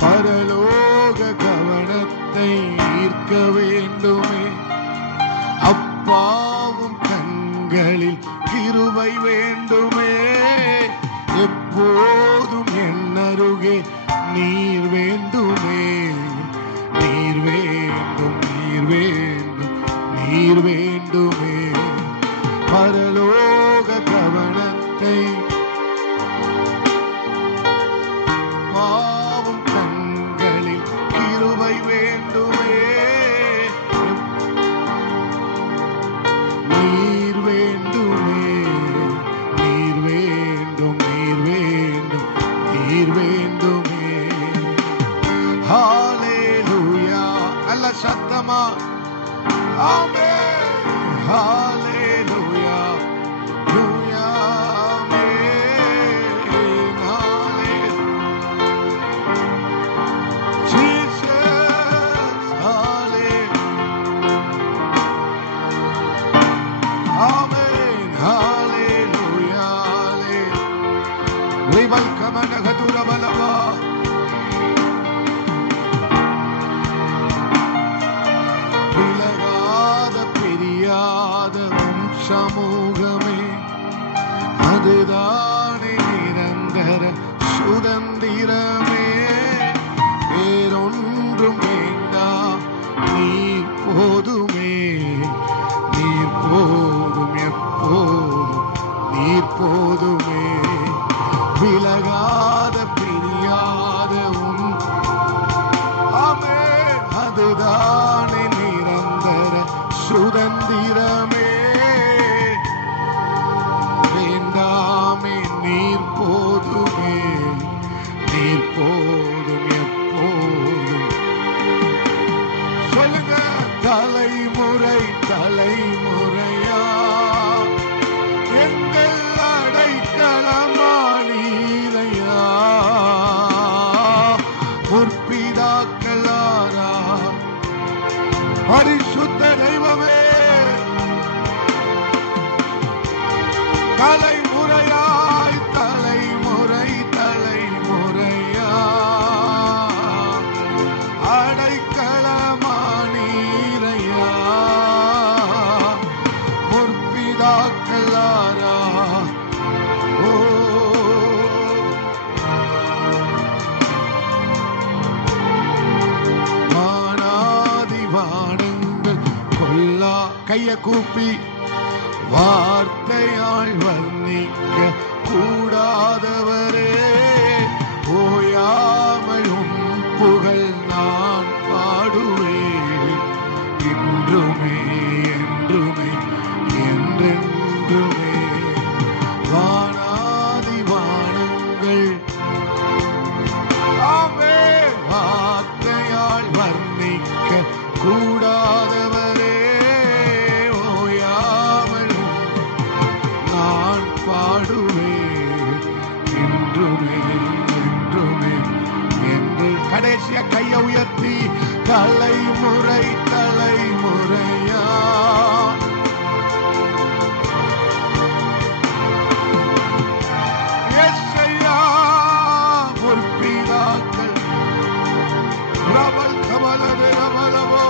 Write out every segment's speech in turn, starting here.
பரலோக கவனத்தை ஈர்க்க வேண்டுமே. அப்பாவும் கண்களில் கிருபை வேண்டுமே. எப்போதும் என்னருகே நீர் வேண்டுமே. நீர் வேண்டும், நீர் வேண்டும், நீர் வேண்டுமே. பரலோக கவனத்தை பாவும் கண்களில் கிருபை வேண்டுமே. நீர் வேண்டுமே. நீர் வேண்டும், நீர் வேண்டும், நீர் வேண்டுமே. ஹல்லேலூயா. நல்ல சத்தமா ஆமென். ஹல்லேலூயா. லூயா. ஆமென். ஹல்லேலூயா. ஜீசஸ். ஹல்லேலூயா. ஆமென். ஹல்லேலூயா. ரிவல் கமனகதுர பலவா. சமூகமே அதுதானே நிரந்தர சுதந்திரமே. வேறொன்றும் வேண்டாம், நீர் போதுமே. நீர் போதும், எப்போதும் நீர் போதுமே. விலகாத பிரியாத உன் ஆமென் அதுதானே நிரந்தர சுதந்திரமே. நீர் போதுமே. நீர் போதும், எப்போதும். சொல்லுங்க. தலைமுறை தலைமுறையா எங்கள் அடைக்கலமானீரையா. முற்பிதாக்களாரா பரிசுத்த தெய்வமே. தலைமுறையாய் தலைமுறை தலைமுறையா அடைக்கலமானீரையா. முற்பிதாக்களாரா ஓ மானாதி வானங்கள் கொல்லா. கைய கூப்பி வார்த்தையால் வர்ணிக்க கூடாதவரே. ஓயாமல் உம் புகழ் நான் பாடுவேன். இன்றுமே என்றுமே என்றென்றுமே. வானாதி வானங்கள் ஆமென் வார்த்தையால் வர்ணிக்க கூடாதவரே. கடைசியா கைய உயர்த்தி தலைமுறை தலைமுறையா எஸ்ஐயா முற்பிதாக்கள் ரபல் கமலது ரமலவோ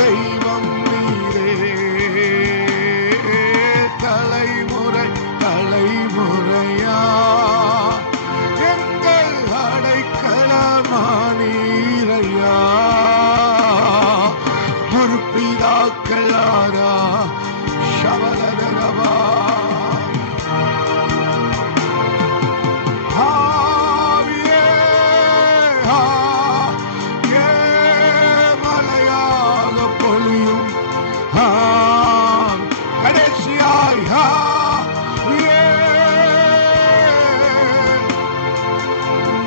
தெய்வம் நீரே. தலைமுறை தலைமுறையா நீரையா. முற்பிதாக்களாரா ஷவலரவா ஆவியே ஆயே மலையாக பொழியும். கடைசியாய்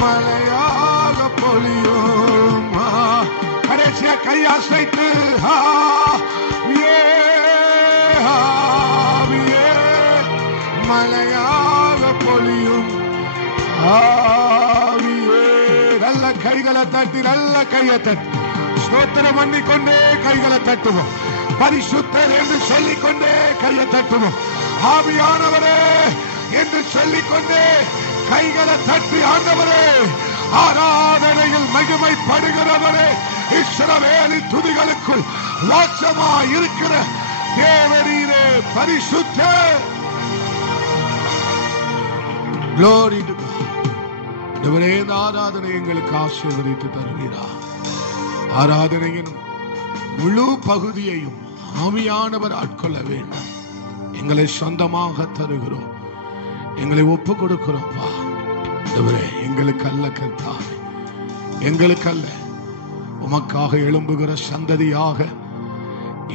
மலையாக பொழியும். கடைசியா கையாசைத்து மலையாக பொழியும். நல்ல கைகளை தட்டி நல்ல கையை தட்டி ஸ்தோத்திரம் பண்ணிக்கொண்டே கைகளை தட்டுவோம். பரிசுத்தர் என்று சொல்லிக்கொண்டே கையை தட்டுவோம். ஆவியானவரே என்று சொல்லிக்கொண்டே கைகளை தட்டி ஆண்டவரே ஆராதனையில் மகிமைப்படுகிறவரே, இஸ்ரவேலின் துதிகளுக்குள் வாசமாய் இருக்கிற தேவரீரே பரிசுத்தர். Glory to God. தேவரே, இந்த ஆராதனை எங்களுக்கு ஆசீர்வதித்து தருவீரா. ஆராதனையின் முழு பகுதியையும் ஆவியானவர் ஆட்கொள்ள வேண்டும். எங்களை சொந்தமாக தருகிறோம், எங்களை ஒப்பு கொடுக்கிறோம்ப்பா. தேவரே, எங்களுக்கு அல்ல கர்த்தாவே, எங்களுக்கு அல்ல, உமக்காக எழும்புகிற சந்ததியாக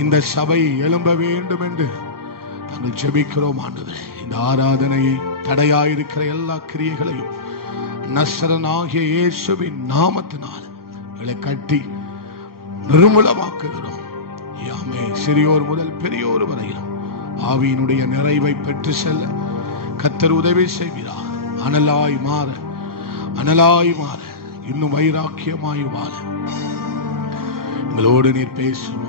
இந்த சபை எழும்ப வேண்டும் என்று நாங்கள் ஜெபிக்கிறோம் ஆண்டவரே. இந்த ஆராதனையை தடையாயிருக்கிற எல்லா கிரியைகளையும் நசரனாகிய இயேசுவின் நாமத்தினால் எங்களை கட்டி நிர்மூலமாக்குகிறோம். யாமே சிறியோர் முதல் பெரியோர் வரையிலும் ஆவியினுடைய நிறைவை பெற்று செல்ல கர்த்தர் உதவி செய்கிறார். அனலாய் மாற, அனலாய் மாற, இன்னும் வைராக்கியமாய் வாழ எங்களோடு நீர் பேசும்.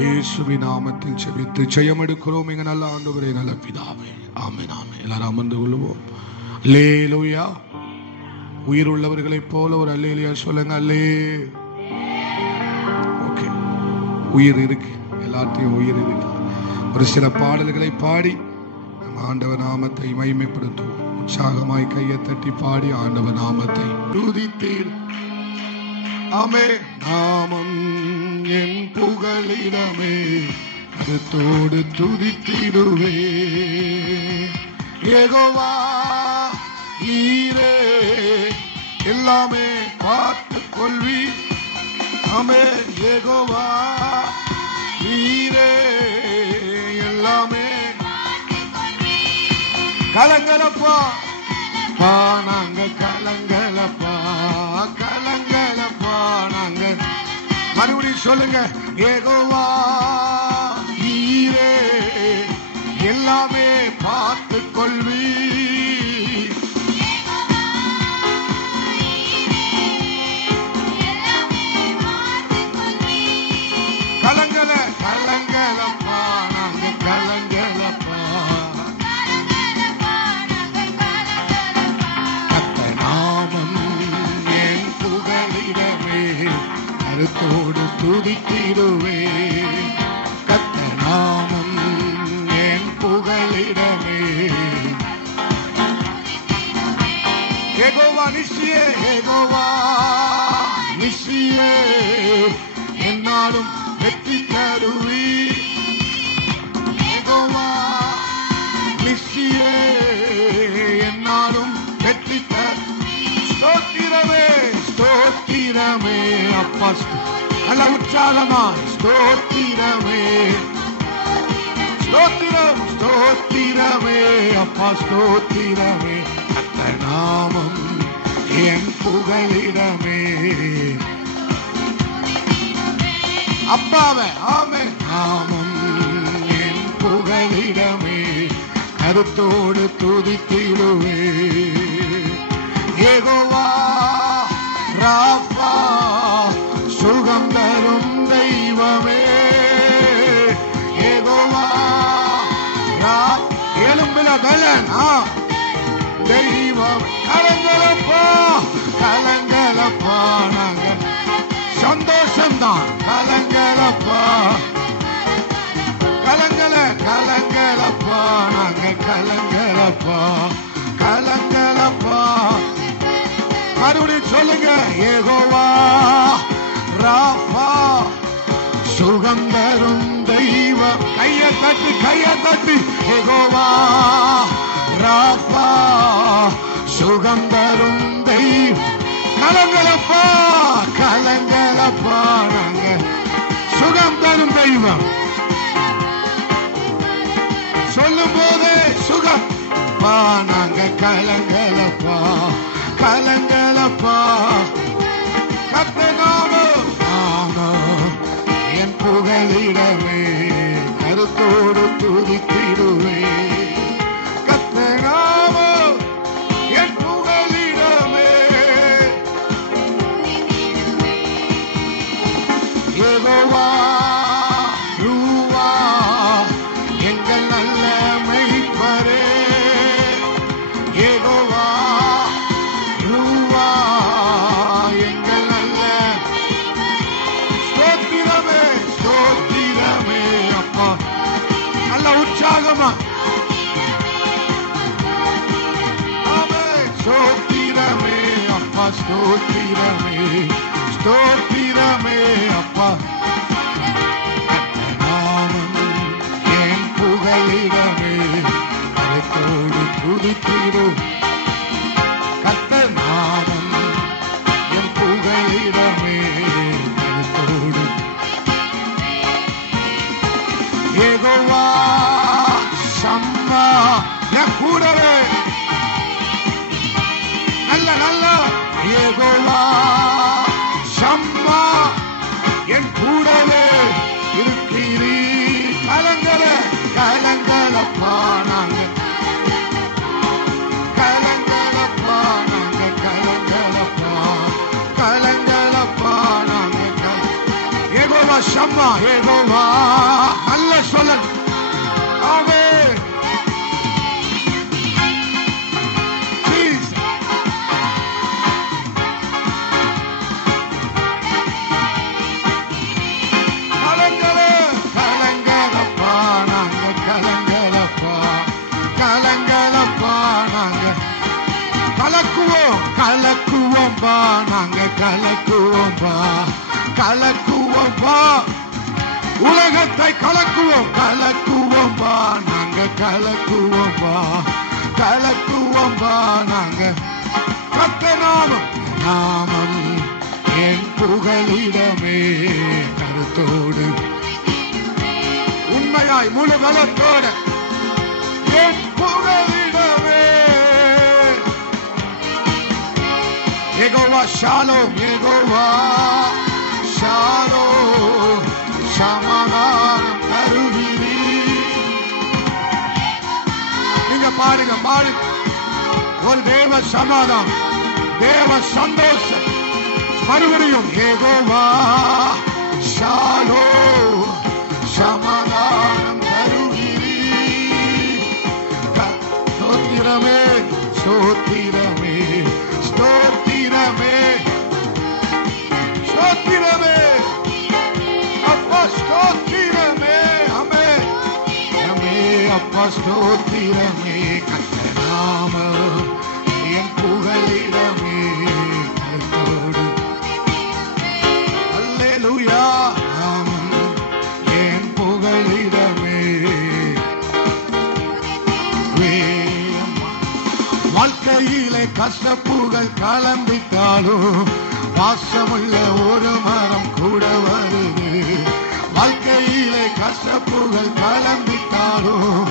இயேசுவின் நாமத்தில் ஜெபித்து ஜெயம் எடுக்கிறோம் எங்க நல்ல ஆண்டவரே, நல்ல பிதாவே. ஆமென், ஆமென். எல்லாரும் அமர்ந்து கொள்வோம். அல்லேலூயா. உயிர் உள்ளவர்களைப் போல ஒரு அல்லேலூயா சொல்லுங்க. அல்லே. ஓகே, உயிர் இருக்கு, எல்லாத்தையும் உயிர் இருக்கு. ஒரு சில பாடல்களை பாடி நம்ம ஆண்டவர் நாமத்தை மகிமைப்படுத்துவோம். உற்சாகமாய் கையை தட்டி பாடி ஆண்டவர் நாமத்தை துதித்தீர். ஆமென். நாமம் என் புகலிடமே, கருத்தோடு துதித்திடுவே. யெகோவா நீரே எல்லாமே பார்த்துக் கொள்வி. ஆமென். யெகோவா நீரே எல்லாமே. கலங்கலப்பா நாங்க, கலங்கலப்பா கலங்கலப்பா நாங்க. மறுபடியும் சொல்லுங்க. யெகோவா நீரே எல்லாமே பார்த்துக் கொள்வி. கலங்கல கலங்கலப்பா நாங்க, கலங்கலப்பா. கர்த்தர் நாமம் என் புகலிடமே, கருத்தோடு துதித்திடுவே. கர்த்தர் நாமம் என் புகலிடமே. யெகோவா நிசியே, யெகோவா நிசியே என்னாலும் வெற்றி தருவி. யெகோவா நிசியே என்னாலும் வெற்றி தரு. ஸ்தோத்திரமே, ஸ்தோத்திரமே அப்பா. நல்ல உற்சாகமா ஸ்தோத்திரமே, ஸ்தோத்திரம், ஸ்தோத்திரமே அப்பா, ஸ்தோத்திரமே. கர்த்தர் நாமம் என் புகலிடமே. அப்பாவே. ஆமென். நாமம் என் புகலிடமே, கருத்தோடு துதித்திடுவே. யெகோவா ராஃபா சுகம் தரும் தெய்வமே. யெகோவா எலும்பில பலன் தெய்வம். கலங்கலப்பா கலங்கலப்பா நாங்க, சந்தோஷம்தான். கலங்கலப்பா கலங்கல கலங்கலப்பா நாங்க, கலங்கலப்பா கலங்கலப்பா. மறுபடியும் சொல்லுங்க. யெகோவா ராஃபா சுகம் தரும் தெய்வம். கையை தட்டி கையை தட்டி. யெகோவா ராஃபா சுகம் தரும் தெய்வம். கலங்கலப்பா கலங்கலப்பா நாங்க, சுகம் தரும் தெய்வம். சொல்லும் போதே சுகம் பா நாங்க, கலங்கலப்பா கலங்கலப்பா. கர்த்தர் நாமம் என் புகலிடமே, கருத்தோடு துதித்திடுவே. கர்த்தர் நாமம் என் புகலிடமே. யெகோவா ரூவா எங்கள் நல்ல மெய்ப்பரே. யெகோவா ரூவா ஸ்தோத்திரமே ஸ்தோத்திரமே அப்பா நாமம் என் புகலிடமே கருத்தோடு துதித்திடும் கர்த்தர் நாமம் என் புகலிடமே கருத்தோடு யெகோவா ஷம்மா என் கூடவே நல்ல நல்ல யெகோவா ஷம்மா என் கூடவே இருக்கிறீ கலங்கல கலங்கலப்பா நாங்க கலங்கலப்பா நாங்க கலங்கலப்பா கலங்கலப்பா நாங்க யெகோவா ஷம்மா யெகோவா நல்ல சொல்ல ஆமென் கலக்குவோம் பா நாங்க கலக்குவோம் பா கலக்குவோம் பா உலகத்தை கலக்குவோம் கலக்குவோம் பா நாங்க கலக்குவோம் பா கலக்குவோம் பா நாங்க கர்த்தர் நாமம் என் புகலிடமே கருத்தோடு உண்மையாய் முழு பலத்தோட என் புகலிடமே யெகோவா ஷாலோம் யெகோவா ஷாலோம் சமாதானம் தருவீரே நீங்க பாருங்க பாருங்க ஒரு தேவ சமாதானம் தேவ சந்தோஷம் மறுபடியும் யெகோவா ஷாலோம் சமாதானம் தருவீரே ஸ்தோத்திரமே ஸ்தோத்திரமே ஸ்தோத்திரமே ஸ்தோத்திரமே அப்பா ஸ்தோத்திரமே அமே அமே அப்பா ஸ்தோத்திரமே கர்த்தர் நாமம் என் புகலிடமே கர்த்தரோடு அல்லேலூயா நாமம் என் புகலிடமே வாழ்க்கையிலே கஷ்டப்புகள் கலம்பித்தாலும் வாசமுள்ள ஒரு மரம் கூட வருது வாழ்க்கையிலே கஷ்டப்புகள் கலம்பித்தாலும்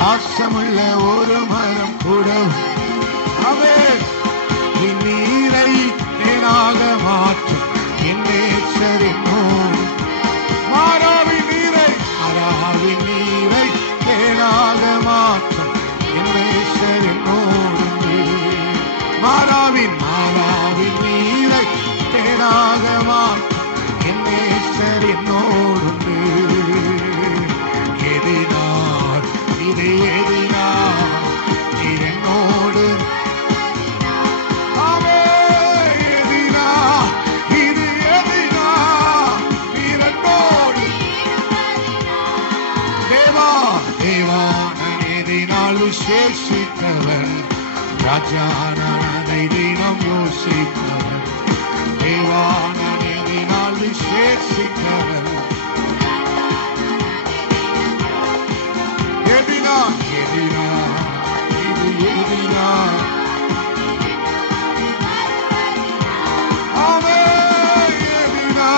வாசமுள்ள ஒரு மரம் கூட அவன் நீரை தேனாக மாற்றும் என் நேசரின் மாறாவி நீரை தேனாக மாற்றும் என் நேசரின் மாறாவின் நீரை தேனாக மாற்றும் என் நேசரினோடு எதினார் இது எதினார் என்னோடு எதினார் இது எதினார் என்னோடு தேவா தேவா நான் எதினால் விசேஷித்தவன் ராஜா நானை தினம் யோசித்தவன் தேவா நான் எதினால் விசேஷித்தவன் எதினா எதினா இது எதினா ஆமே எதினா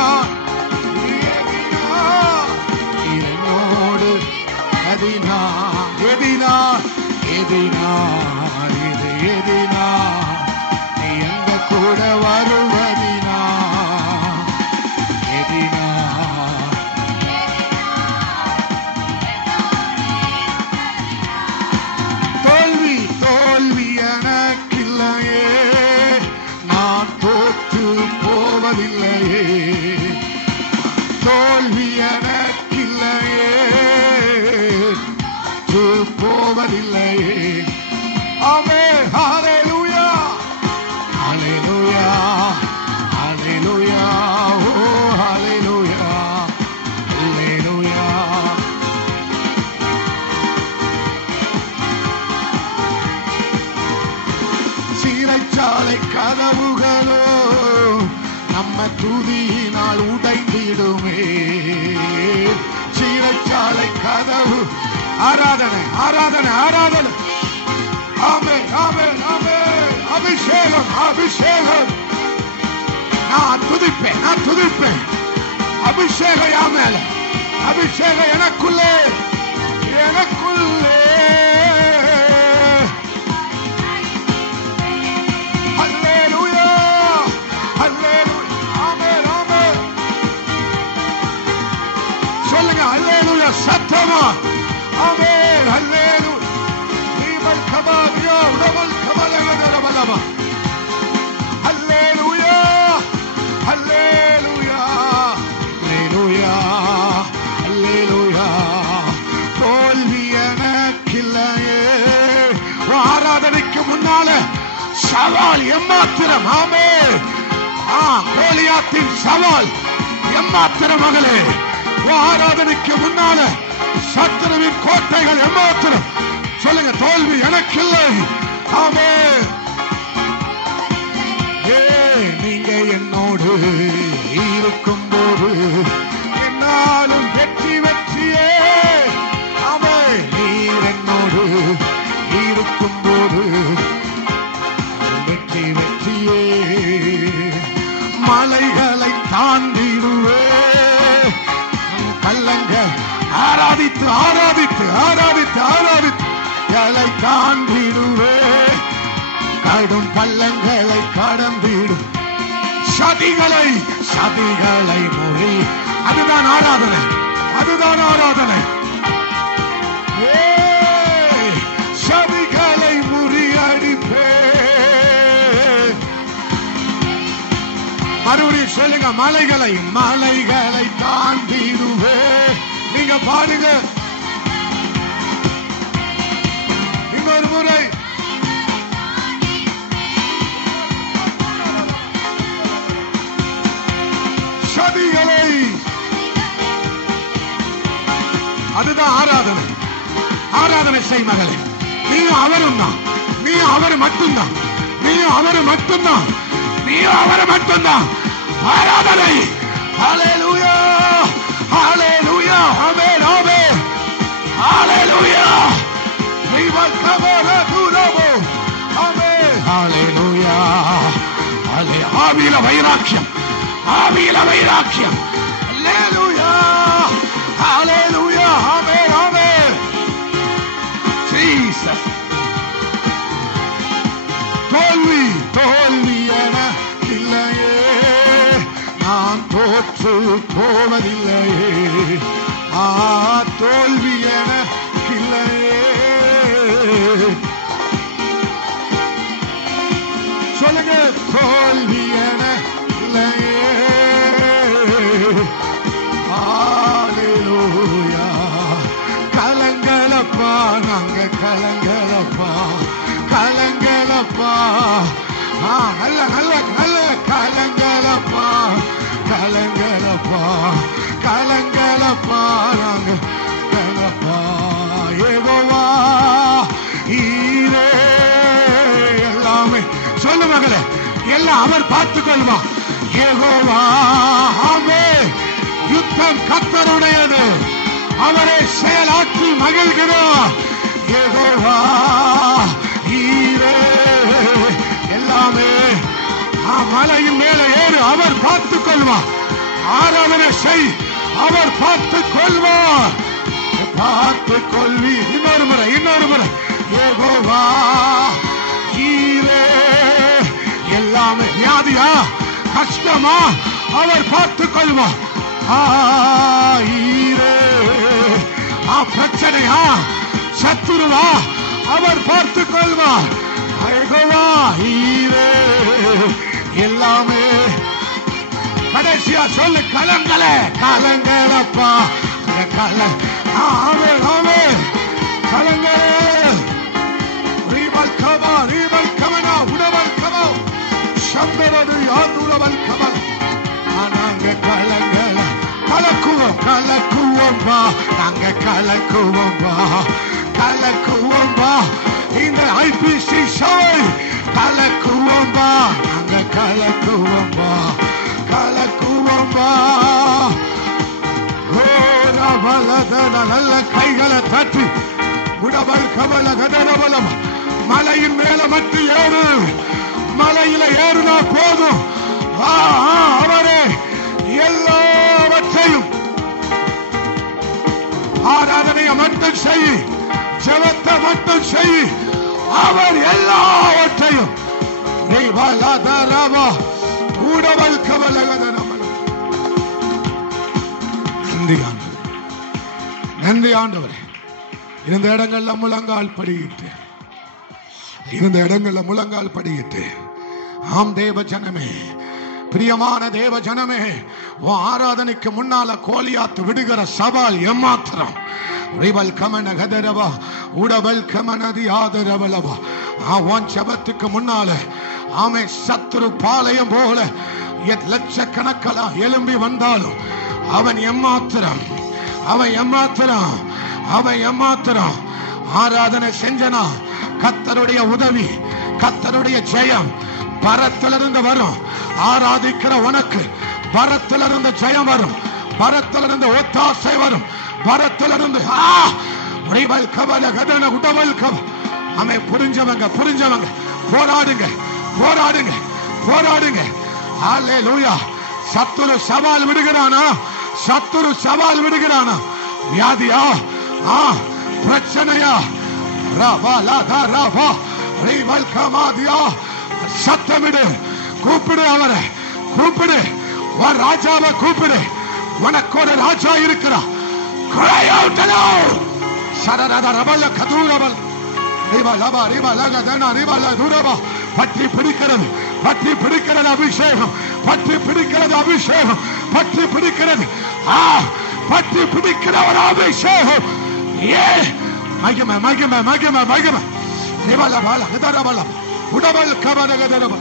எதினா என்னோடு எதினா எதினா எதினா இது எதினா நீ எங்க கூட வருவதினா எதினா தோல்வி தோல்வி எனக்கில்லையே நான் தோற்று போவதில்லையே தோல்வி எனக்கில்லையே போவதில்லையே ஆமே ஹalleluya ஹalleluya ஹalleluya ஓ ஹalleluya ஹalleluya சீரைச்சா சிறைச்சாலை கதவுகளோ நம்ம துதியினால் உடைந்திடுமே. சிறைச்சாலை கதவு. ஆராதனை ஆராதனை ஆராதனை. ஆமென் ஆமென் ஆமென். அபிஷேகம் அபிஷேகம். நான் துதிப்பேன் நான் துதிப்பேன். அபிஷேகம் யா மேல. அபிஷேகம் எனக்குள்ளே எனக்குள்ளே. அல்லேலூயா அல்லேலூயா. ஆமென் ஆமென். சொல்லுங்க அல்லேலூயா சத்தமா. ஆமென் அல்லேலூயா. நீமல் கபாலியா உடமல் கபாலகதலபலமா. அல்லேலூயா அல்லேலூயா அல்லேலூயா அல்லேலூயா. தோல்வி எனக்கில்லையே. ஆராதனைக்கு முன்னால சவால் எம்மாத்திரம். ஆமென். கோலியாத்தின் சவால் எம்மாத்திரம் மகளே. ஆராதனைக்கு முன்னால சத்துருவின் கோட்டைகள் எம்மாத்திரம். சொல்லுங்க தோல்வி எனக்கில்லை. ஆமென். நீங்க என்னோடு இருக்கும் போது என்னாலும் வெற்றி வெற்றியே. ஆமென். நீர் என்னோடு இருக்கும் போது வெற்றி வெற்றியே. மலைகளை தாண்டிடுவே. கல்லங்க ஆராதித்து ஆராதித்து ஆராதித்து ஆராதித்து களை தாண்டிடுவே. கடும் பள்ளங்களை கடந்திடும். சதிகளை சதிகளை முறி. அதுதான் ஆராதனை அதுதான் ஆராதனை. சதிகளை முறியடிப்பே. மறுபடியும் சொல்லுங்க மலைகளை மலைகளை தாண்டிடுவே. நீங்க பாடுங்க இன்னொரு முறை. சதிகளை. அதுதான் ஆராதனை. ஆராதனை செய் மகளே. நீயும் அவரும் தான். நீயும் அவர் மட்டும்தான். நீயும் அவர் மட்டும்தான். நீயும் அவர் மட்டும்தான். ஆராதனை. ஹல்லேலூயா ஹல்லேலூயா. ஆமென் ஆமென். ஹல்லேலூயா. நீவல் கபர துரபோ. ஆமென். ஹல்லேலூயா. ஹல்லே. ஆவியில வைராக்கியம். ஆவியில வைராக்கியம். ஹல்லேலூயா ஹல்லேலூயா. ஆமென் ஆமென். ஜீசஸ். தோல்வி தோல்வி எனக்கில்லையே. நான் தோற்று போவதில்லையே. தோல்வி எனக்கில்லையே. சொல்லுங்க தோல்வி எனக்கில்லையே. ஹல்லேலூயா. கலங்கலப்பா நாங்க கலங்கலப்பா கலங்கலப்பா. நல்ல நல்ல நல்ல கலங்கலப்பா கலங்கலப்பா கலங்கலப்பா நாங்க கலப்பா. யெகோவா ஈரே. எல்லாமே சொல்லு மகளே. எல்லாம் அவர் பார்த்துக்கொள்வா. யெகோவா. ஆமென். யுத்தம் கர்த்தருடையது. அவரை செயலாற்றி மகிழ்கிறார். யெகோவா ஈரே. எல்லாமே மலையின் மேலே ஏறு. அவர் பார்த்துக் கொள்வார். ஆராதனை செய். அவர் பார்த்துக் கொள்வார். பார்த்துக் கொள்வி. இன்னொரு முறை இன்னொரு முறை. யெகோவா ஈரே. எல்லாமே வியாதியா கஷ்டமா அவர் பார்த்துக் கொள்வார். ஈரே. பிரச்சனையா சத்துருவா அவர் பார்த்துக் கொள்வார். யெகோவா ஈரே. எல்லாமே கடைசியா சொல்லு கலங்கலே கலங்கலப்பா கல. ஆமென் ஆமென். கலங்கலே. Remal comma Remal கமனா உடவல் comma சம்பவது யாதுரவல் Kamal. நாங்க கலங்கல கலக்குவோம் கலக்குவோம் வா. நாங்க கலக்குவோம் வா கலக்குவோம் வா. இந்த ஐபிசி சபை கலக்குவோம்பா, நாங்க கலக்குவோம்பா, கலக்குவோம்பா. நல்ல கைகளை தட்டி உடவல் கவல கதரவலம். மலையின் மேல மட்டும் ஏறு, மலையில ஏறுனா போதும். அவரே எல்லாவற்றையும் ஆராதனையை மட்டும் செய், ஜெபத்தை மட்டும் செய். அவர் எல்லாவற்றையும் உடவல் கவல கதரவலம். நன்றி ஆண்டவரே. இருந்த இடங்கள்ல முழங்கால் படியிட்டு, இருந்த இடங்கள்ல முழங்கால் படியிட்டு. ஆம் தேவ ஜனமே, பிரியமான தேவ ஜனமே, ஆராதனைக்கு முன்னால கோலியாத்து விடுகிற சவால் எம்மாத்திரம். உடவல் கமனதி ஆதரவலவா. உன் ஜெபத்துக்கு முன்னால ஆமே சத்துரு பாளையம் போல லட்சக்கணக்கெல்லாம் எழும்பி வந்தாலும் அவன் எம்மாத்திரம், அவன் எம்மாத்திரம், அவன் எம்மாத்திரம். ஆராதனை செஞ்சனா கர்த்தருடைய உதவி, கர்த்தருடைய ஜெயம் பரத்திலிருந்து வரும். ஆராதிக்கிற உனக்கு பரத்திலிருந்து ஜெயம் வரும், பரத்திலிருந்து ஒத்தாசை வரும், பரத்திலிருந்து அமை. புரிஞ்சவங்க புரிஞ்சவங்க போராடுங்க, போராடுங்க, போராடுங்க. அல்லேலூயா. சத்துரு சவால் விடுகிறானா, சத்துரு சவால் விடுகிறானா? வியாதியா, பிரச்சனையா, சத்தமிடு, கூப்பிடு, அவரை கூப்பிடு, ராஜாவை கூப்பிடு. உனக்கு ஒரு ராஜா இருக்கிறா. பற்றி பிடிக்கிறது, பற்றி பிடிக்கிறது அபிஷேகம், பற்றி பிடிக்கிறது அபிஷேகம், பற்றி பிடிக்கிறது, பற்றி பிடிக்கிற ஒரு அபிஷேகம். மகிமை மகிமை மகிமை மகிமை. உடவல் கவனகதரவ.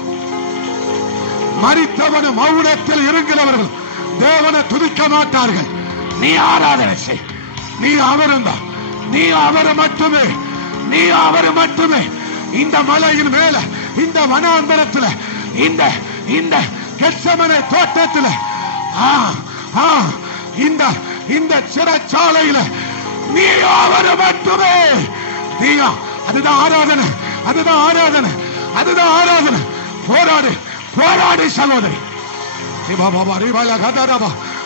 மரித்தவனும் மௌனத்தில் இருக்கிறவர்கள் தேவனை துதிக்க மாட்டார்கள். நீ ஆராதனை செய், நீ அவரும் தான், நீ அவர் மட்டுமே, நீ அவர் மட்டுமே. இந்த மலையின் மேல, இந்த வனாந்தரத்தில், இந்த இந்த கெத்செமனே தோட்டத்தில், இந்த இந்த சிறைச்சாலையில நீ அவர் மட்டுமே. நீ அதுதான் ஆராதனை, அதுதான் ஆராதனை, அதுதான் ஆராதனை. போராடு, போராடு சகோதரி.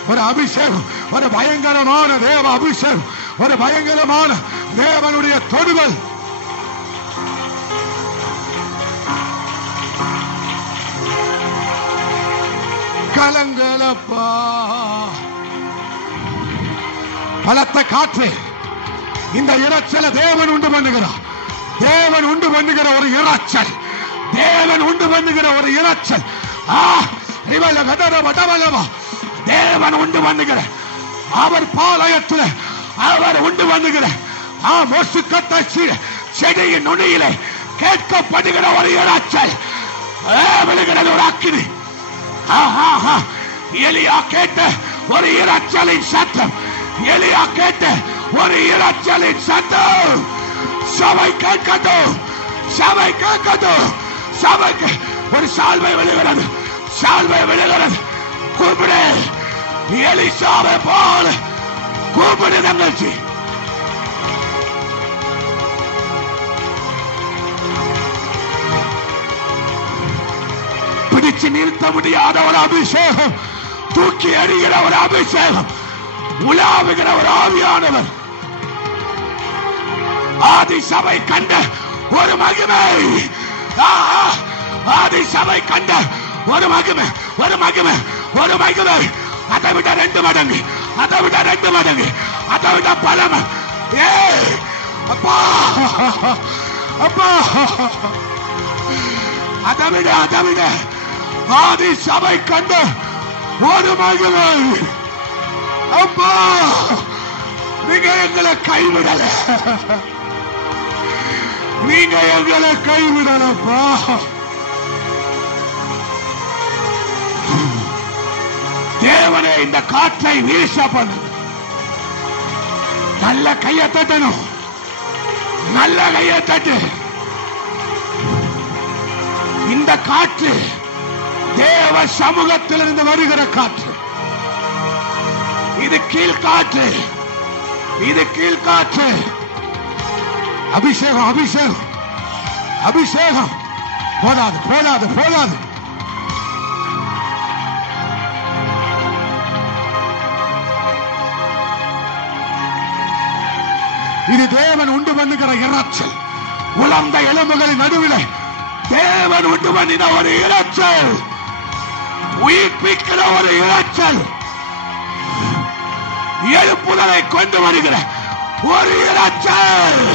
ஒரு அபிஷேகம், ஒரு பயங்கரமான தேவ அபிஷேகம், ஒரு பயங்கரமான தேவனுடைய தொடுதல். கலங்கலப்பா. பலத்த காற்று, இந்த இரைச்சலை தேவன் உண்டு பண்ணுகிறார். தேவன் உண்டு பண்ணுகிற ஒரு இரைச்சல், தேவன் உண்டு பண்ணுகிற ஒரு இரைச்சல். தேவன் உண்டு பண்ணுகிற, அவர் பாளையத்தில் அவர் உண்டு பண்ணுகிற செடியின் நுனியிலே கேட்கப்படுகிற ஒரு இரைச்சல், விழுகிறது ஒரு அக்கினி. எலியா கேட்ட ஒரு இரைச்சலின் சத்தம், எலியா கேட்ட ஒரு இரைச்சலின் சத்தம். சபை கேட்கட்டும், சபை கேட்கட்டும், சபைக்கு ஒரு சால்வை விழுகிறது, சால்வை விழுகிறது. கூப்பிடு, எலிசாவை போல கூப்பிடு தங்கச்சி. பிடிச்சு நிறுத்த முடியாத ஒரு அபிஷேகம், தூக்கி எறிகிற ஒரு அபிஷேகம், உலாவுகிற ஒரு ஆவியானவர். ஆதி சபை கண்ட ஒரு மகிமை, ஆதி சபை கண்ட ஒரு மகிமை, ஒரு மகிமை, ஒரு மகிமை. அதை விட 2 மடங்கு, அதை விட 2 மடங்கு, அதை விட பலம். அப்பா அப்பா, அதை விட, அதை விட ஆதி சபை கண்ட ஒரு மகிமை. அப்பா, நீங்க எங்களை கைவிடல, நீங்க எங்களை கைவிடலப்பா. தேவனே, இந்த காற்றை வீச பண்ணு. நல்ல கையை தட்டணும், நல்ல கையை தட்டு. இந்த காற்று தேவ சமூகத்திலிருந்து வருகிற காற்று. இது கீழ்காற்று, இது கீழ்காற்று. அபிஷேகம், அபிஷேகம், அபிஷேகம். போதாது, போதாது, போதாது. இது தேவன் உண்டு பண்ணுகிற இரைச்சல். உலர்ந்த எலும்புகளின் நடுவில் தேவன் உண்டு பண்ணின ஒரு இரைச்சல், உயிர்ப்பிக்கிற ஒரு இரைச்சல், எழுப்புதலை கொண்டு வருகிற ஒரு இரைச்சல்,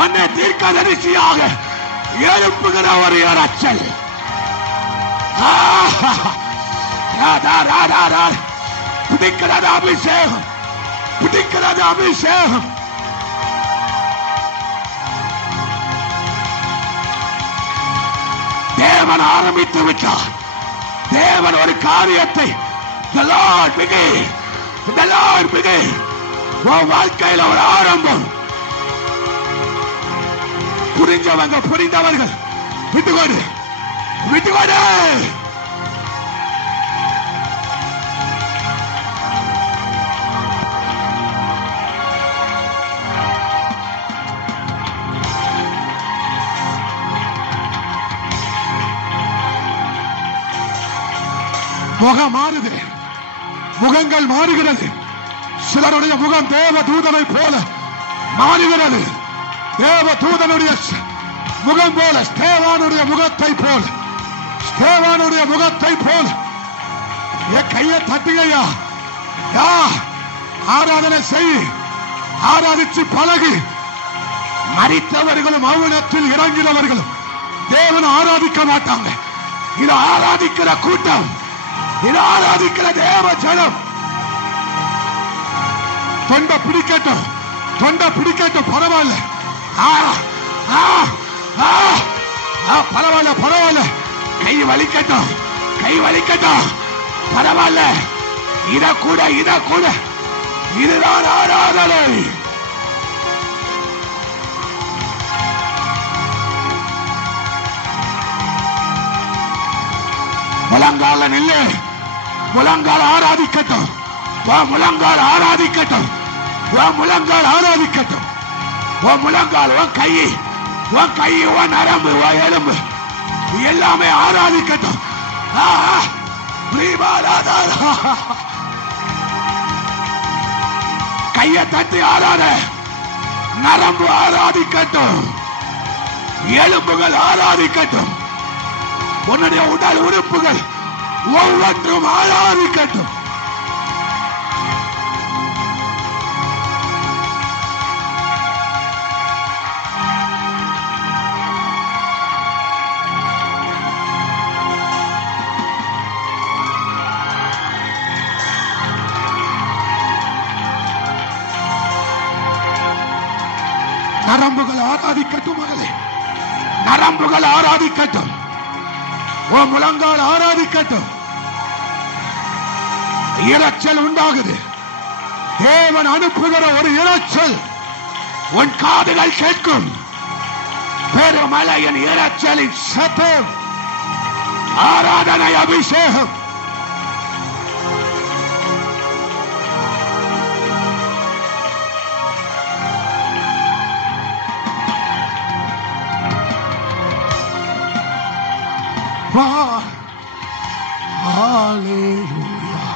உன்னை தீர்க்கதரிசியாக எழுப்புகிற ஒரு இரைச்சல். பிடிக்கிறது அபிஷேகம், பிடிக்கிறது அபிஷேகம். தேவன் ஆரம்பித்து விட்டார். தேவன் ஒரு காரியத்தை the Lord began, the Lord began. உன் வாழ்க்கையில் ஒரு ஆரம்பம். புரிஞ்சவங்க, புரிந்தவர்கள் விட்டுக்கொடு, விட்டுக்கொடு. முகம் மாறுது, முகங்கள் மாறுகிறது. சிலருடைய முகம் தேவ தூதனை போல மாறுகிறது. தேவ தூதனுடைய முகம் போல, ஸ்தேவானுடைய முகத்தை போல, ஸ்தேவானுடைய முகத்தை போல. என் கையை தட்டுகையா, ஆராதனை செய், ஆராதிச்சு பழகு. மரித்தவர்களும் மௌனத்தில் இறங்கினவர்களும் தேவனை ஆராதிக்க மாட்டாங்க. இது ஆராதிக்கிற கூட்டம், இது ஆராதிக்கிற தேவ ஜனம். தொண்டை பிடிக்கட்டும், தொண்டை பிடிக்கட்டும், பரவாயில்ல, பரவாயில்ல, பரவாயில்ல. கை வலிக்கட்டும், கை வலிக்கட்டும், பரவாயில்ல. இத கூட, இத கூட, இதுதான் ஆராதனை. முழங்கால நில்லு, முழங்கால் ஆராதிக்கட்டும், முழங்கால் ஆராதிக்கட்டும், முழங்கால் ஆராதிக்கட்டும். முழங்கால், உன் கை, உன் கை, உன் நரம்பு, உன் எலும்பு எல்லாமே ஆராதிக்கட்டும். கையை தட்டி ஆராத, நரம்பு ஆராதிக்கட்டும், எலும்புகள் ஆராதிக்கட்டும், உன்னுடைய உடல் உறுப்புகள் ஒவ்வொன்றும் ஆராதிக்கட்டும். நரம்புகள் ஆராதிக்கட்டும் மகளே, நரம்புகள் ஆராதிக்கட்டும், உன் முழங்கால் ஆராதிக்கட்டும். இரைச்சல் உண்டாகுது. தேவன் அனுப்புகிற ஒரு இரைச்சல் உன் காதுகள் கேட்கும். பெருமலையின் இரைச்சலின் சத்தம், ஆராதனை, அபிஷேகம். Hallelujah.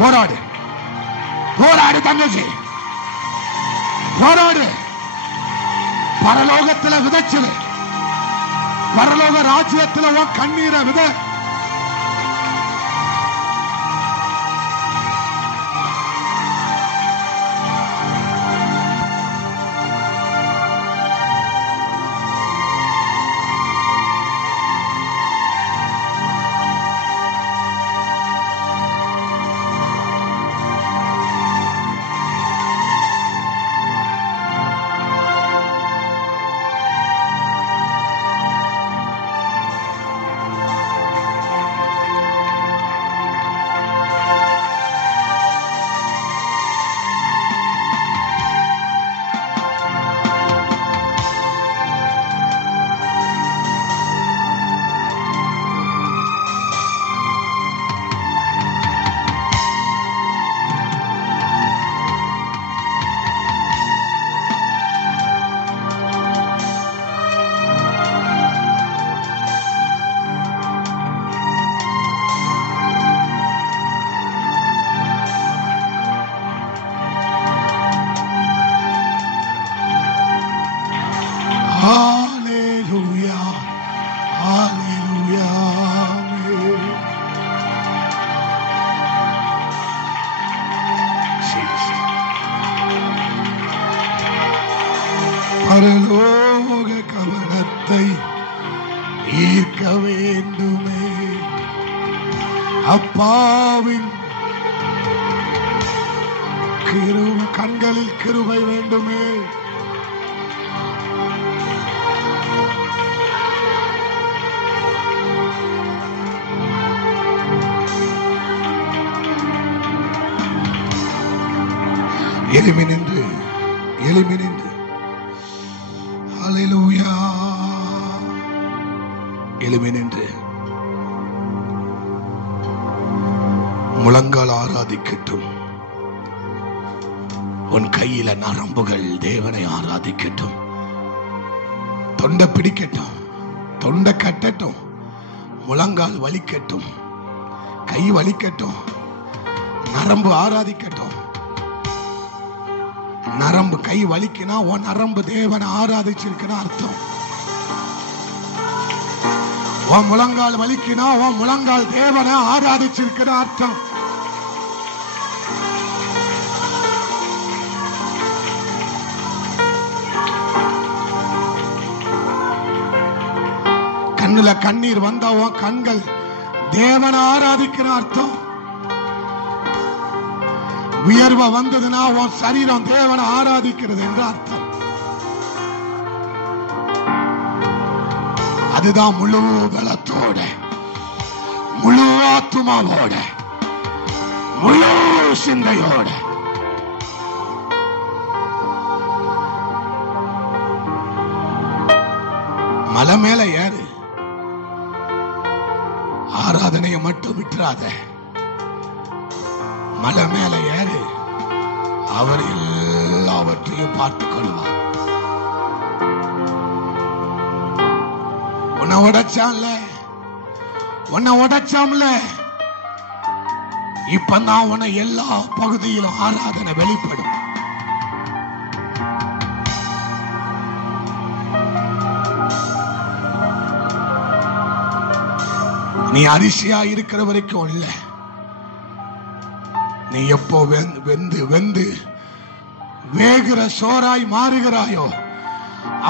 போராடு, போராடு தங்கச்சி, போராடு. பரலோகத்தில் விதைச்சது, பரலோக ராஜ்யத்தில் உன் கண்ணீரை வித. பரலோக கவனத்தை ஈர்க்க வேண்டுமே. அப்பாவின் கண்களில் கிருபை வேண்டுமே. எளிமை நின்று ஹல்லேலூயா, எளிமை நின்று முழங்கால் ஆராதிக்கட்டும். உன் கையில நரம்புகள் தேவனை ஆராதிக்கட்டும். தொண்டை பிடிக்கட்டும், தொண்டை கட்டட்டும், முழங்கால் வலிக்கட்டும், கை வலிக்கட்டும், நரம்பு ஆராதிக்கட்டும். நரம்பு கை வலிக்கினா உன் நரம்பு தேவனை ஆராதிச்சிருக்கிற அர்த்தம். உன் முழங்கால் வலிக்கினா உன் முழங்கால் தேவனை ஆராதிச்சிருக்கிற அர்த்தம். கண்ணுல கண்ணீர் வந்தா உன் கண்கள் தேவனை ஆராதிக்கிற அர்த்தம். வியர்வை வந்ததுன்னா உன் சரீரம் தேவனை ஆராதிக்கிறது என்று அர்த்தம். அதுதான் முழு பலத்தோட, முழு ஆத்துமாவோட, முழு சிந்தையோட. மலை மேல ஏறு, ஆராதனையை மட்டும் விட்டுறாத. மலை மேல ஏறு, அவர் எல்லாவற்றையும் பார்த்துக் கொள்வார். உன்னை உடைச்சாம்ல, இப்பதான் உன்னை எல்லா பகுதியிலும் ஆராதனை வெளிப்படும். நீ அரிசியா இருக்கிற வரைக்கும் இல்ல, நீ எப்போ வெந்து வேகிற சோறாய் மாறுகிறாயோ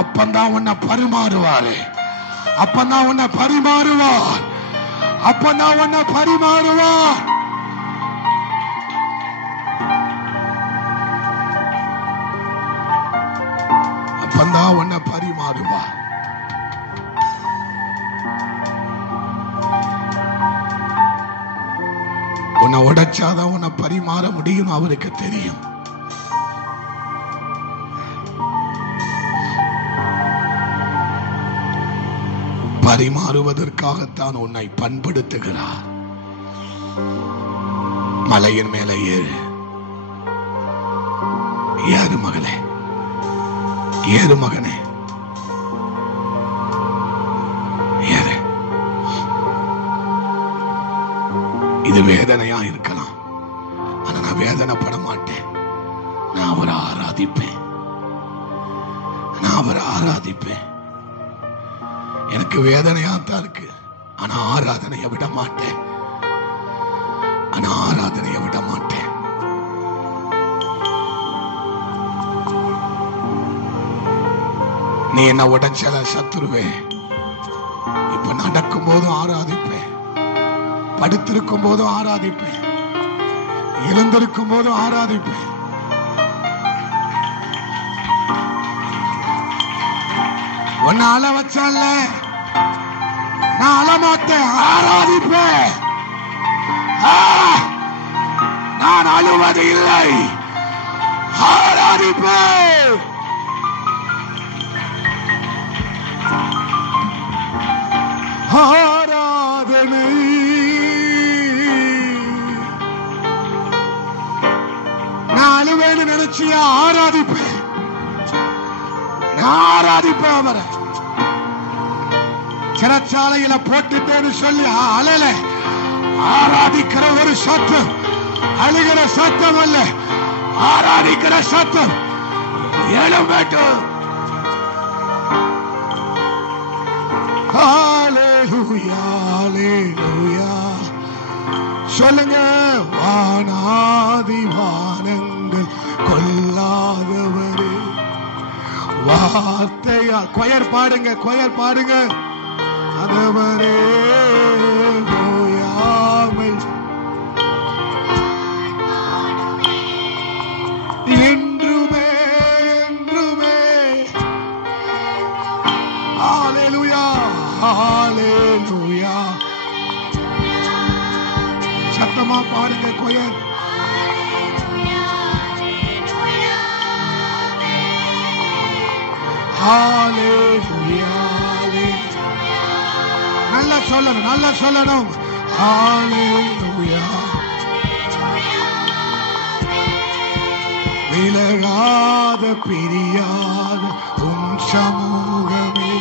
அப்பந்தான் உன்னை பரிமாறுவாரு. அப்பந்தான் உன்னை பரிமாறுவார். அப்பந்தான் உன்னை பரிமாறுவார். அப்பந்தான் உன்னை பரிமாறுவார். உன்னை உடைச்சாதான் உன்னை பரிமாற முடியும் அவருக்கு தெரியும். பரிமாறுவதற்காகத்தான் உன்னை பண்படுத்துகிறார். மலையின் மேலே ஏறு, ஏறு மகளே, ஏறு மகனே, ஏறு. இது வேதனையா இருக்கலாம், ஆனா நான் வேதனைப்பட மாட்டேன். நான் அவரை ஆராதிப்பேன், நான் அவரை ஆராதிப்பேன். எனக்கு வேதனையாத்தான் இருக்கு, ஆனா ஆராதனையை விட மாட்டேன். ஆனா ஆராதனையை விட மாட்டேன். நீ என்ன உடைச்சல சத்துருவே, இப்ப நடக்கும் போதும் ஆராதிப்பேன், படுத்திருக்கும் போதும் ஆராதிப்பேன், எழுந்திருக்கும் போதும் ஆராதிப்பேன். உன்னை அழ வச்சால, நான் அழமாட்டேன், ஆராதிப்பேன். நான் அழுவது இல்லை, ஆராதிப்பேன். ஆராதனை நான் அழுவேன்னு நினைச்சியா? ஆராதிப்பேன், நான் ஆராதிப்பேன் அவரை. சிறைச்சாலையில போட்டுட்டேன்னு சொல்லி அழல, ஆராதிக்கிற ஒரு சத்தம், அழுகிற சத்தம் அல்ல, ஆராதிக்கிற சத்தம் எழும்பட்டும். ஹல்லேலூயா, ஹல்லேலூயா. சொல்லுங்க, வானாதி வானங்கள் கொல்லாதவரே, ஹalleluya. கொயர் பாடுங்க, கொயர் பாடுங்க. ஆண்டவரே ஓயாமல் என்றுமே என்றுமே ஹalleluya ஹalleluya. சத்தமா பாடுங்க கொயர். ஹalleluya நல்லா சொல்லணும், நல்லா சொல்லணும். ஹalleluya விலகாத பிரியாத உம் சமூகமே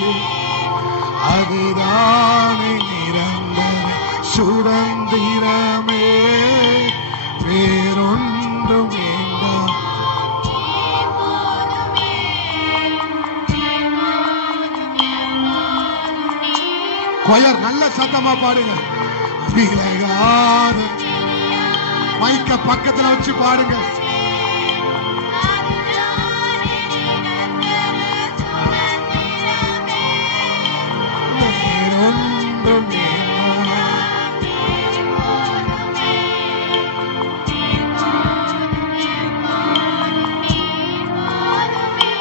அதுதானே நிரந்தர சுதந்திரமே வேறொன்றும் வேண்டாம். கொயர் நல்ல சத்தமா பாடுங்க. விலகாத மைக்க பக்கத்துல வச்சு பாடுங்க.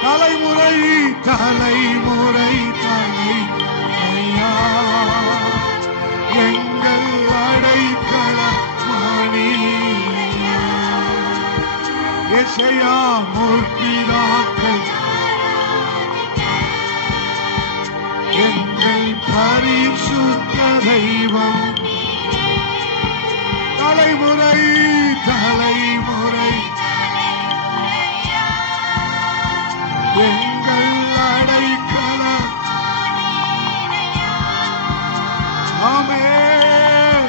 தலைமுறை தலைமுறை தலைமுறையா எங்கள் அடைக்கல மணியா எசையா முற்பிதாக்கள் எங்கள் பரிசுத்த தெய்வம். தலைமுறை தலைமுறை எங்கள் அடைக்கலம். ஆமென்.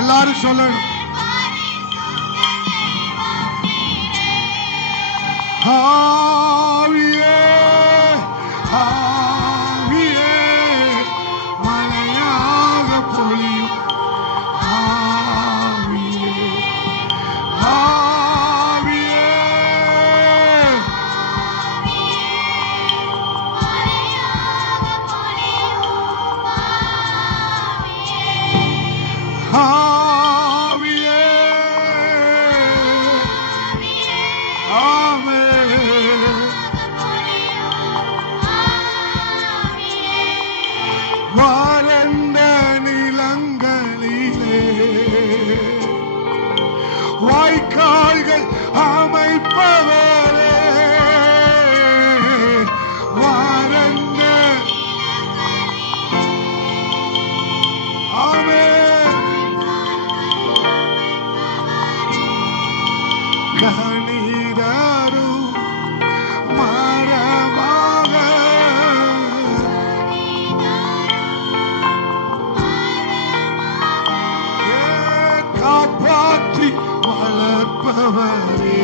எல்லாரும் சொல்லணும். ஆவியே ஆவியே மழையாக பொழியும். ஆவியே ஆவியே ஆவியே ஆமென். வறண்ட நிலங்களிலே வாய்க்கால்கள் அமைப்பவரே வறண்ட ஆமென். கனிதரும் மரமாக காப்பாற்றி வளர்ப்பவரே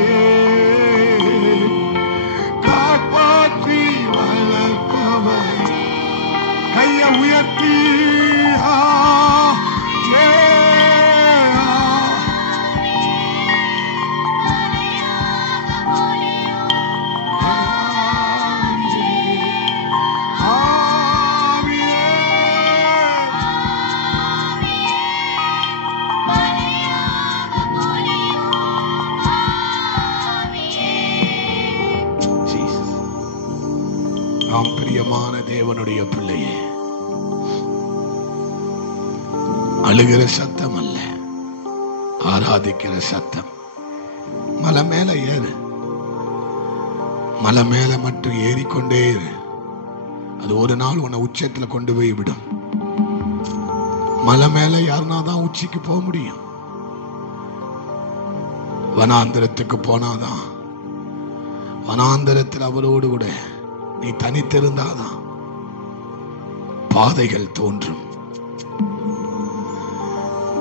காப்பாற்றி வளர்ப்பவரே. கைய உயர்த்தி நாம் பிரியமான தேவனுடைய பிள்ளையே, அழுகிற சத்தம் அல்ல, ஆராதிக்கிற சத்தம். மலை மேல ஏறு, மலை மேல மட்டும் ஏறிக்கொண்டே இரு. அது ஒரு நாள் உன்னை உச்சத்துல கொண்டு போய் விடும். மலை மேல யாருனா தான் உச்சிக்கு போக முடியும். வனாந்திரத்துக்கு போனாதான், வனாந்திரத்தில் அவரோடு கூட நீ தனித்திருந்தாதான் பாதைகள் தோன்றும்,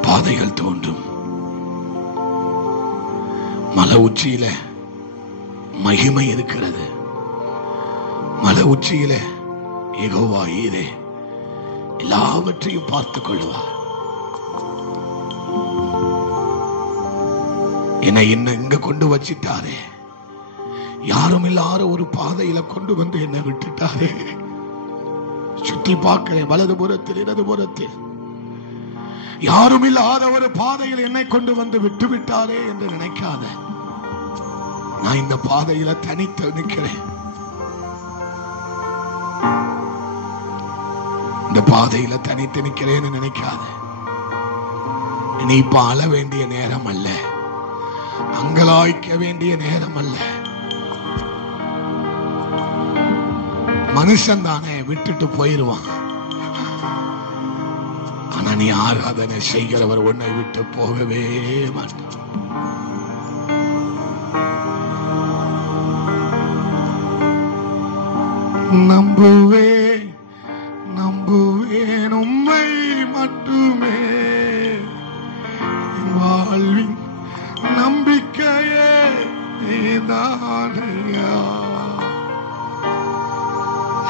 பாதைகள் தோன்றும். மலை உச்சியில மகிமை இருக்கிறது. மலை உச்சியில யெகோவா ஈரே எல்லாவற்றையும் பார்த்துக் கொள்வார். என்னை இங்க கொண்டு வச்சிட்டாரே, யாரும் இல்லாத ஒரு பாதையில கொண்டு வந்து என்னை விட்டுட்டாரே. சுற்றி பார்க்கிறேன், வலது புறத்தில் இடது புறத்தில் யாரும் இல்லாத ஒரு பாதையில் என்னை கொண்டு வந்து விட்டு விட்டாரே என்று நினைக்காத. நான் இந்த பாதையில தனித்து நிற்கிறேன். இந்த பாதையில தனித்து நிற்கிறேன்னு நினைக்காத. நீ இப்ப அழ வேண்டிய நேரம் அல்ல, அங்கலாய்க்க வேண்டிய நேரம் அல்ல. மனுஷன் தானே விட்டுட்டு போயிருவான். ஆனா நீ ஆராதனை செய்கிறவர் உன்னை விட்டு போகவே மாட்டார். நம்புவேன் நம்புவேன் உம்மை மட்டுமே, வாழ்வின் நம்பிக்கையே நீதானையா.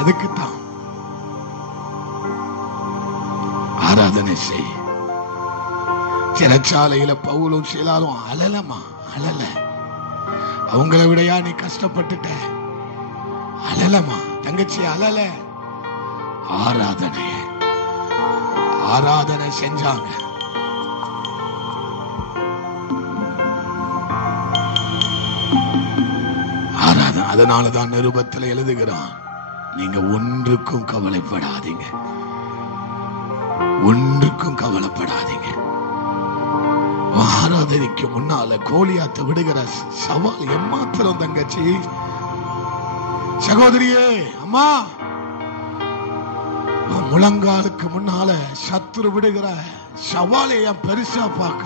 அதுக்குத்தான் ஆராதனை செய். சிறைச்சாலையில பவுலும் சீலாலும் அழலமா, அழல. அவங்கள விடையா நீ கஷ்டப்பட்டுட்ட? அழலமா தங்கச்சி, அழல. ஆராதனை செஞ்சாங்க. ஆராதனை. அதனாலதான் நிருபத்தில் எழுதுகிறான், நீங்க ஒன்றுக்கும் கவலைப்படாதீங்க, ஒன்றுக்கும் கவலைப்படாதீங்க. ஆராதனைக்கு முன்னால கோலியாத்த விடுகிற சவால் எம்மாத்திரம் தங்கச்சி, சகோதரியே, அம்மா, முழங்காலுக்கு முன்னால சத்துரு விடுகிற சவாலை என் பெருசா பார்க்க.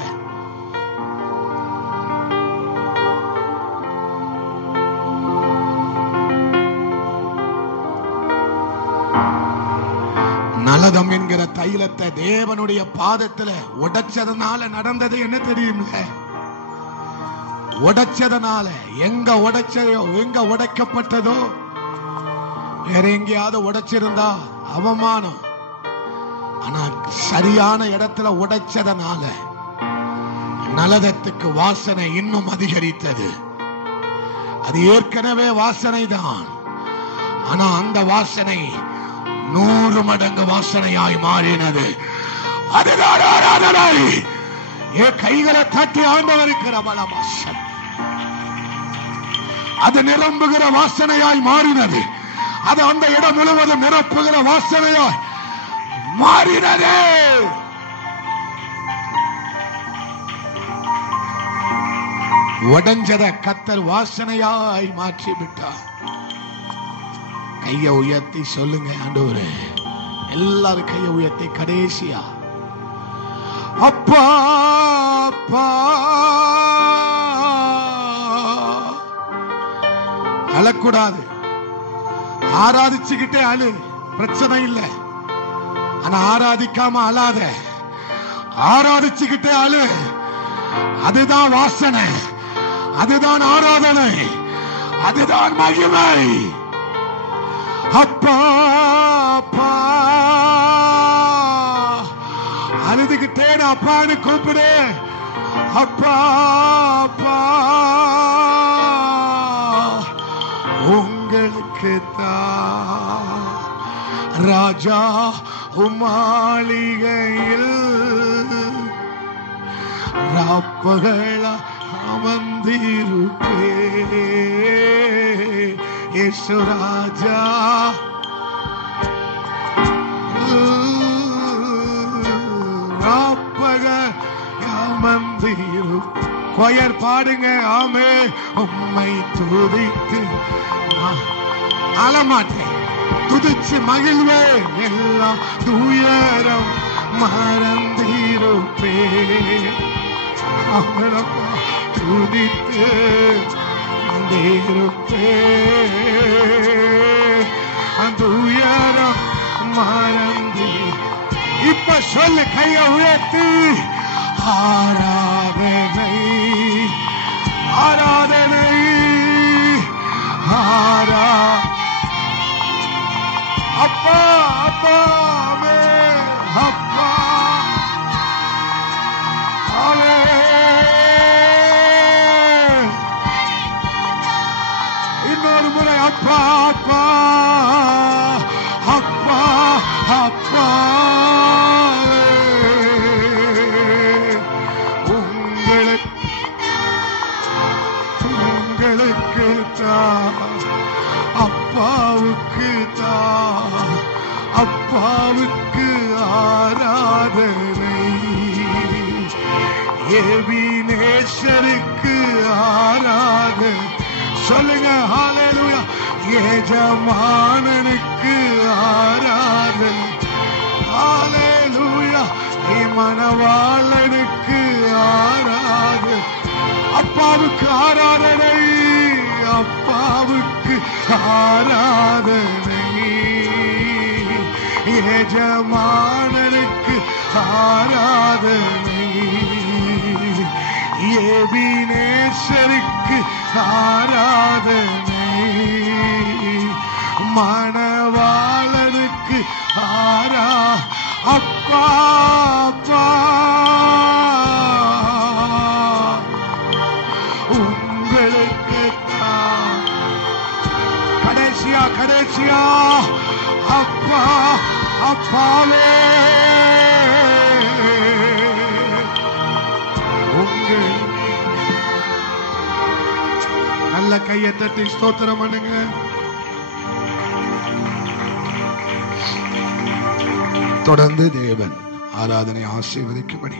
நலதம் என்கிற தைலத்தை தேவனுடைய பாதத்துல உடைச்சதுனால நடந்தது என்ன தெரியுமில்ல? உடைச்சதுனால எங்க உடைக்கப்பட்டதோ, வேற எங்கேயாவது உடைச்சிருந்தா அவமானம். ஆனா சரியான இடத்துல உடைச்சதனால நலதத்துக்கு வாசனை இன்னும் அதிகரித்தது. அது ஏற்கனவே வாசனை தான், ஆனா அந்த வாசனை 100 மடங்கு வாசனையாய் மாறினது. அதுதான் ஆராதனை. கைகளை தட்டி ஆண்டவருக்கு ரபலமாசம். அது நிரம்புகிற வாசனையாய் மாறினது. அது அந்த இடம் முழுவதும் நிரப்புகிற வாசனையாய் மாறினது. உடைஞ்சத கர்த்தர் வாசனையாய் மாற்றி விட்டார். கையை உயர்த்தி சொல்லுங்க, ஆண்டவரே. எல்லாரும் கையை உயர்த்தி கடைசியா அப்பா அப்பா. அழக்கூடாது, ஆராதிச்சுக்கிட்டே அழு, பிரச்சனை இல்லை. ஆனா ஆராதிக்காம அழாத, ஆராதிச்சுக்கிட்டே அழு. அதுதான் வாசனை, அதுதான் ஆராதனை, அதுதான் மகிமை. அப்பா அப்பா, அழுதுகிட்டே அப்பான்னு கூப்பிடு. அப்பா அப்பா, உங்களுக்கு தான் ராஜா மாளிகையில் ராப்பகல அமர்ந்திருப்பே. இயேசு ராஜா ராப்பகல அமர்ந்திரு. கொயர் பாடுங்க. ஆமே, உம்மை துதித்து அழமாட்டேன், துதிச்சு மகிழ்வே. எல்லாம் துயரம் மறந்திருப்பே. துதித்து இருப்பே. துயரம் மறந்து. இப்ப சொல்லு, கைய உயர்த்தி ஆராதனை ஆராதனை ஆரா. அப்பா அப்பா அப்பா எபினேசருக்கு ஆராதனை. சொல்லுங்க ஹல்லேலூயா. எஜமானனுக்கு ஆராதனை. ஹல்லேலூயா. மணவாளனுக்கு ஆராதனை. அப்பாவுக்கு ஆராதனை. அப்பாவுக்கு ஆராதனை. எஜமானனுக்கு ஆராதனை. எபினேசருக்கு ஆராதனை. மணவாளனுக்கு அப்பா அப்பா உங்களுக்கு கடைசியா கடைசியா அப்பா அப்பாவே உங்கள் நல்ல கையை தட்டி ஸ்தோத்திரம் பண்ணுங்க. தொடர்ந்து தேவன் ஆராதனை ஆசீர்வதிக்கும்படி